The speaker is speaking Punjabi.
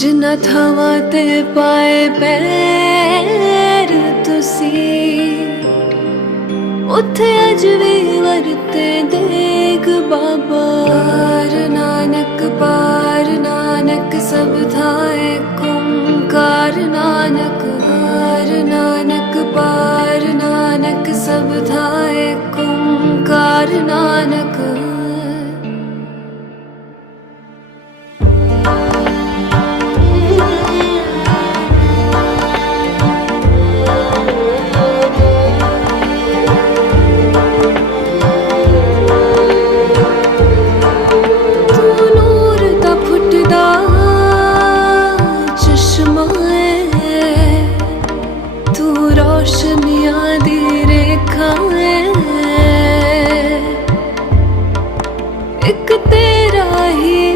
ਜਿਨ੍ਹਾਂ ਥਾਵਾਂ ਤੇ ਪਾਏ ਪੈਰ ਤੁਸੀਂ। ਉੱਥੇ ਅਜ ਵੀ ਵਰਤੇ ਦੇਖ ਬਾਬਾ। ਨਾਨਕ, ਪਾਰ ਨਾਨਕ, ਸਭ ਥਾਏ ਓੰਕਾਰ ਨਾਨਕ। ਪਾਰ ਨਾਨਕ ਪਾਰ ਨਾਨਕ, ਸਭ ਥਾਏ ਓੰਕਾਰ ਨਾਨਕ। ਰੋਸ਼ਨੀਆਂ ਦੀ ਰੇਖਾ ਹੈ। ਇੱਕ ਤੇਰਾ ਹੀ